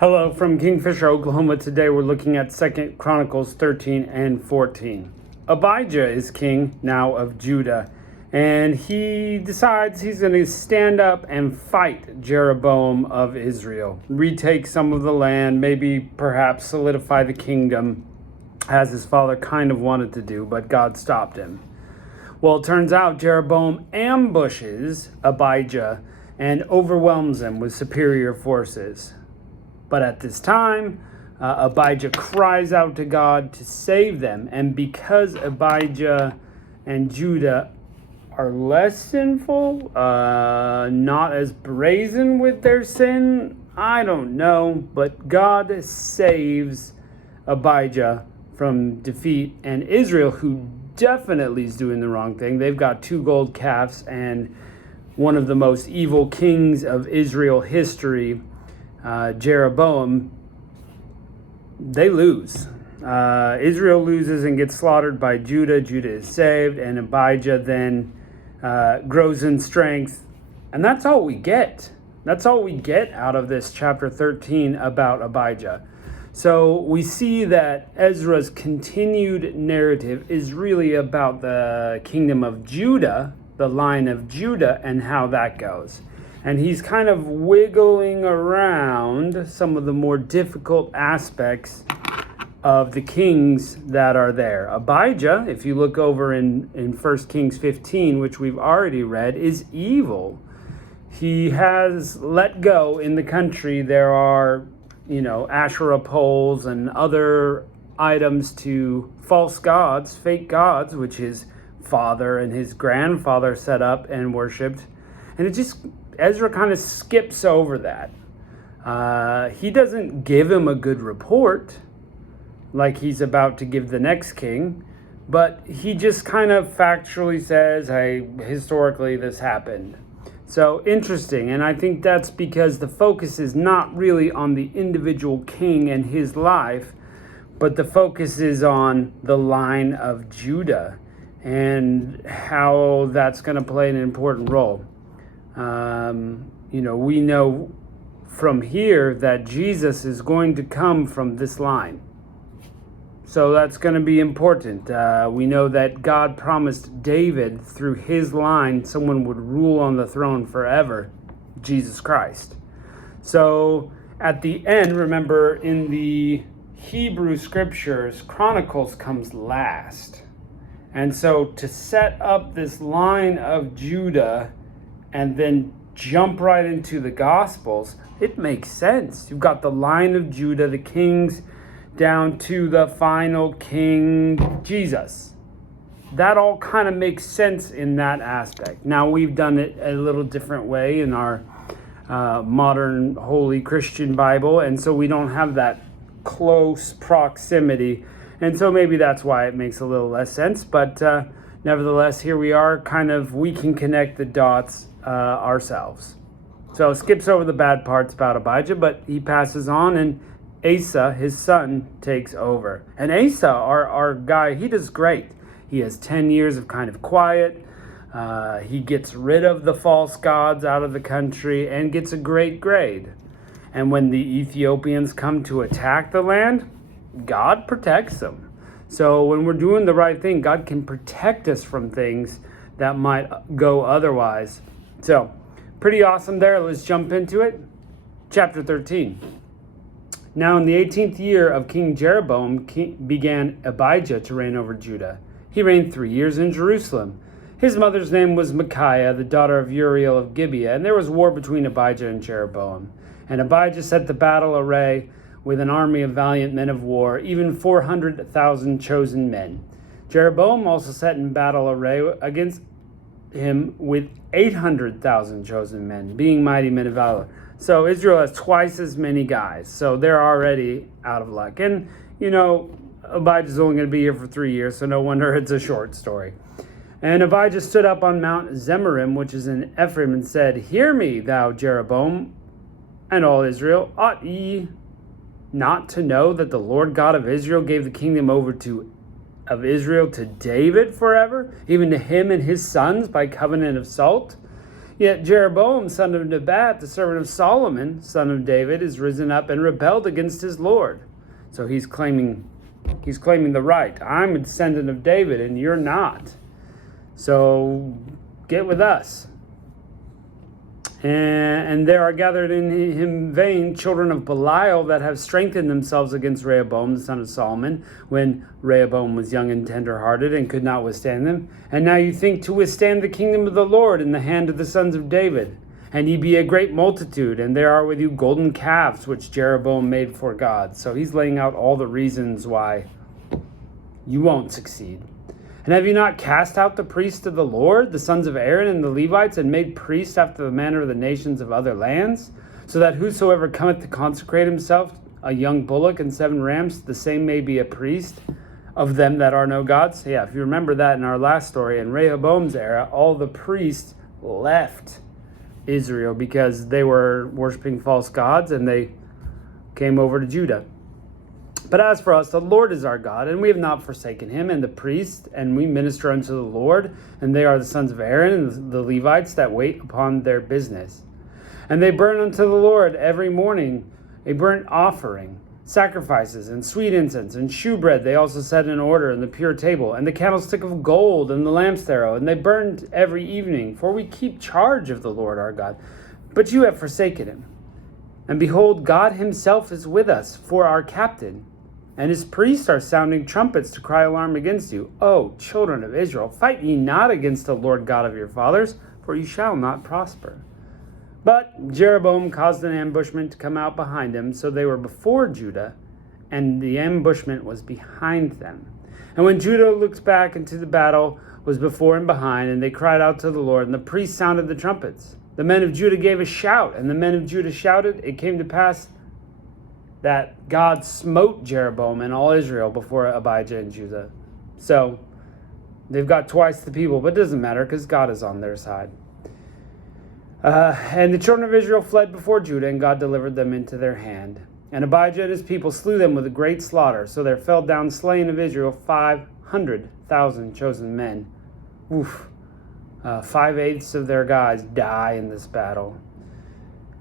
Hello from Kingfisher, Oklahoma. Today we're looking at 2 Chronicles 13 and 14. Abijah is king now of Judah, and he decides he's going to stand up and fight Jeroboam of Israel, retake some of the land, maybe perhaps solidify the kingdom, as his father kind of wanted to do, but God stopped him. Well, it turns out Jeroboam ambushes Abijah and overwhelms him with superior forces. But at this time, Abijah cries out to God to save them. And because Abijah and Judah are less sinful, not as brazen with their sin, I don't know. But God saves Abijah from defeat. And Israel, who definitely is doing the wrong thing, they've got 2 gold calves and one of the most evil kings of Israel history, Jeroboam, they lose. Israel loses and gets slaughtered by Judah. Judah is saved, and Abijah then grows in strength. And that's all we get. That's all we get out of this chapter 13 about Abijah. So we see that Ezra's continued narrative is really about the kingdom of Judah, the line of Judah, and how that goes. And he's kind of wiggling around some of the more difficult aspects of the kings that are there. Abijah, if you look over in 1 Kings 15, which we've already read, is evil. He has let go in the country. There are, Asherah poles and other items to false gods, fake gods, which his father and his grandfather set up and worshipped. And Ezra kind of skips over that. He doesn't give him a good report like he's about to give the next king, but he just kind of factually says, hey, historically this happened. So interesting, and I think that's because the focus is not really on the individual king and his life, but the focus is on the line of Judah and how that's going to play an important role. We know from here that Jesus is going to come from this line. So that's going to be important. We know that God promised David through his line, someone would rule on the throne forever, Jesus Christ. So at the end, remember in the Hebrew scriptures, Chronicles comes last. And so to set up this line of Judah and then jump right into the Gospels, it makes sense. You've got the line of Judah, the kings, down to the final king, Jesus. That all kind of makes sense in that aspect. Now, we've done it a little different way in our modern Holy Christian Bible, and so we don't have that close proximity. And so maybe that's why it makes a little less sense. But nevertheless, here we are, we can connect the dots ourselves. So skips over the bad parts about Abijah, but he passes on, and Asa, his son, takes over. And Asa, our guy, he does great. He has 10 years of kind of quiet. He gets rid of the false gods out of the country and gets a great grade. And when the Ethiopians come to attack the land, God protects them. So when we're doing the right thing, God can protect us from things that might go otherwise. So, pretty awesome there. Let's jump into it. Chapter 13. Now in the 18th year of King Jeroboam began Abijah to reign over Judah. He reigned 3 years in Jerusalem. His mother's name was Micaiah, the daughter of Uriel of Gibeah, and there was war between Abijah and Jeroboam. And Abijah set the battle array with an army of valiant men of war, even 400,000 chosen men. Jeroboam also set in battle array against him with 800,000 chosen men, being mighty men of valor. So Israel has twice as many guys. So they're already out of luck. And, Abijah's only going to be here for 3 years, so no wonder it's a short story. And Abijah stood up on Mount Zemaraim, which is in Ephraim, and said, Hear me, thou Jeroboam, and all Israel. Ought ye not to know that the Lord God of Israel gave the kingdom over of Israel to David forever, even to him and his sons by covenant of salt? Yet Jeroboam, son of Nebat, the servant of Solomon, son of David, is risen up and rebelled against his Lord. So he's claiming the right. I'm a descendant of David and you're not. So get with us. And there are gathered in him vain children of Belial that have strengthened themselves against Rehoboam, the son of Solomon, when Rehoboam was young and tender-hearted and could not withstand them. And now you think to withstand the kingdom of the Lord in the hand of the sons of David. And ye be a great multitude, and there are with you golden calves, which Jeroboam made for God. So he's laying out all the reasons why you won't succeed. And have you not cast out the priests of the Lord, the sons of Aaron and the Levites, and made priests after the manner of the nations of other lands? So that whosoever cometh to consecrate himself, a young bullock and 7 rams, the same may be a priest of them that are no gods? Yeah, if you remember that in our last story, in Rehoboam's era, all the priests left Israel because they were worshiping false gods and they came over to Judah. But as for us, the Lord is our God, and we have not forsaken him, and the priests, and we minister unto the Lord, and they are the sons of Aaron, and the Levites that wait upon their business. And they burn unto the Lord every morning a burnt offering, sacrifices, and sweet incense, and shewbread they also set in order, and the pure table, and the candlestick of gold, and the lamps thereof, and they burned every evening, for we keep charge of the Lord our God. But you have forsaken him. And behold, God himself is with us for our captain, and his priests are sounding trumpets to cry alarm against you. O children of Israel, fight ye not against the Lord God of your fathers, for ye shall not prosper. But Jeroboam caused an ambushment to come out behind him, so they were before Judah, and the ambushment was behind them. And when Judah looked back into the battle, was before and behind, and they cried out to the Lord, and the priests sounded the trumpets. The men of Judah gave a shout, and the men of Judah shouted. It came to pass that God smote Jeroboam and all Israel before Abijah and Judah. So they've got twice the people, but it doesn't matter because God is on their side. And the children of Israel fled before Judah, and God delivered them into their hand. And Abijah and his people slew them with a great slaughter. So there fell down slain of Israel 500,000 chosen men. 5/8 of their guys die in this battle.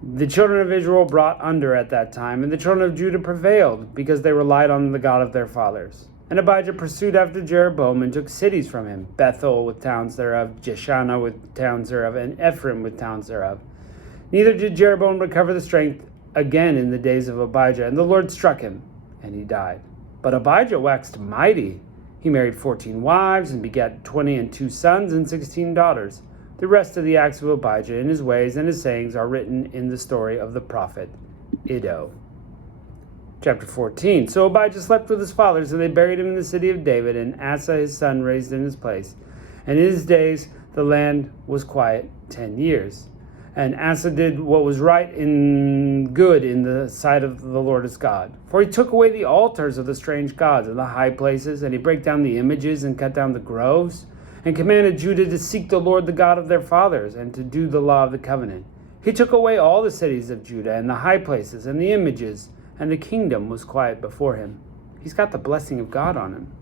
The children of Israel brought under at that time, and the children of Judah prevailed, because they relied on the God of their fathers. And Abijah pursued after Jeroboam, and took cities from him, Bethel with towns thereof, Jeshanah with towns thereof, and Ephraim with towns thereof. Neither did Jeroboam recover the strength again in the days of Abijah, and the Lord struck him, and he died. But Abijah waxed mighty. He married 14 wives, and begat 22 sons and 16 daughters. The rest of the acts of Abijah and his ways and his sayings are written in the story of the prophet Iddo. Chapter 14. So Abijah slept with his fathers, and they buried him in the city of David, and Asa his son raised in his place. And in his days the land was quiet 10 years. And Asa did what was right and good in the sight of the Lord his God. For he took away the altars of the strange gods and the high places, and he brake down the images and cut down the groves, and commanded Judah to seek the Lord the God of their fathers, and to do the law of the covenant. He took away all the cities of Judah, and the high places, and the images, and the kingdom was quiet before him. He's got the blessing of God on him.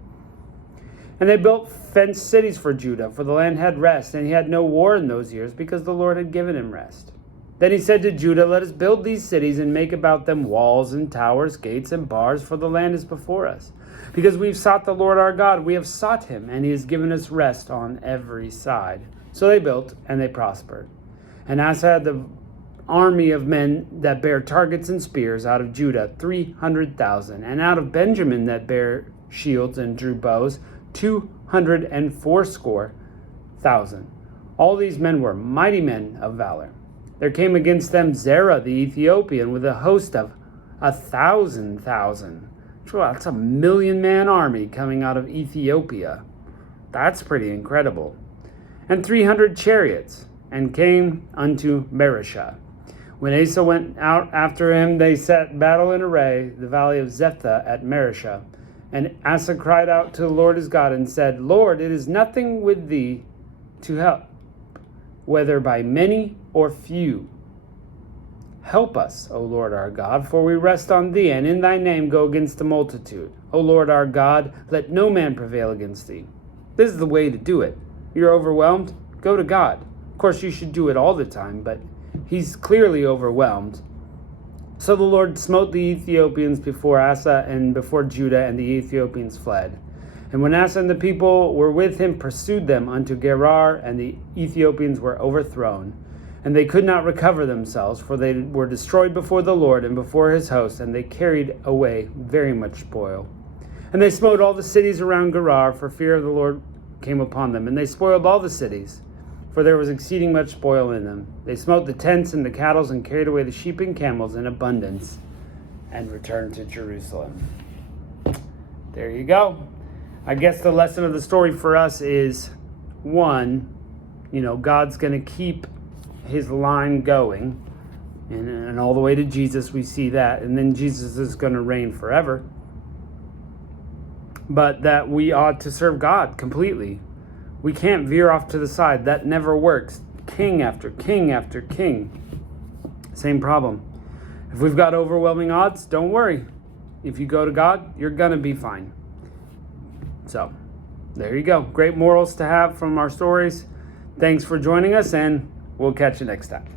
And they built fenced cities for Judah, for the land had rest, and he had no war in those years, because the Lord had given him rest. Then he said to Judah, let us build these cities, and make about them walls and towers, gates and bars, for the land is before us. Because we've sought the Lord our God, we have sought him, and he has given us rest on every side. So they built, and they prospered. And Asa had the army of men that bare targets and spears out of Judah, 300,000, and out of Benjamin that bare shields and drew bows, 280,000. All these men were mighty men of valor. There came against them Zerah the Ethiopian with a host of 1,000,000. Well, that's a 1,000,000-man army coming out of Ethiopia. That's pretty incredible. And 300 chariots, and came unto Marishah. When Asa went out after him, they set battle in array, the valley of Zephah at Marishah. And Asa cried out to the Lord his God, and said, Lord, it is nothing with thee to help, whether by many or few. Help us, O Lord our God, for we rest on thee, and in thy name go against the multitude. O Lord our God, let no man prevail against thee. This is the way to do it. You're overwhelmed? Go to God. Of course, you should do it all the time, but he's clearly overwhelmed. So the Lord smote the Ethiopians before Asa and before Judah, and the Ethiopians fled. And when Asa and the people were with him pursued them unto Gerar, and the Ethiopians were overthrown. And they could not recover themselves, for they were destroyed before the Lord and before his host, and they carried away very much spoil. And they smote all the cities around Gerar, for fear of the Lord came upon them. And they spoiled all the cities, for there was exceeding much spoil in them. They smote the tents and the cattle, and carried away the sheep and camels in abundance, and returned to Jerusalem. There you go. I guess the lesson of the story for us is, one, God's going to keep his line going, and all the way to Jesus we see that, and then Jesus is going to reign forever, but that we ought to serve God completely. We can't veer off to the side. That never works. King after king after king. Same problem. If we've got overwhelming odds, don't worry. If you go to God, you're going to be fine. So, there you go. Great morals to have from our stories. Thanks for joining us, and we'll catch you next time.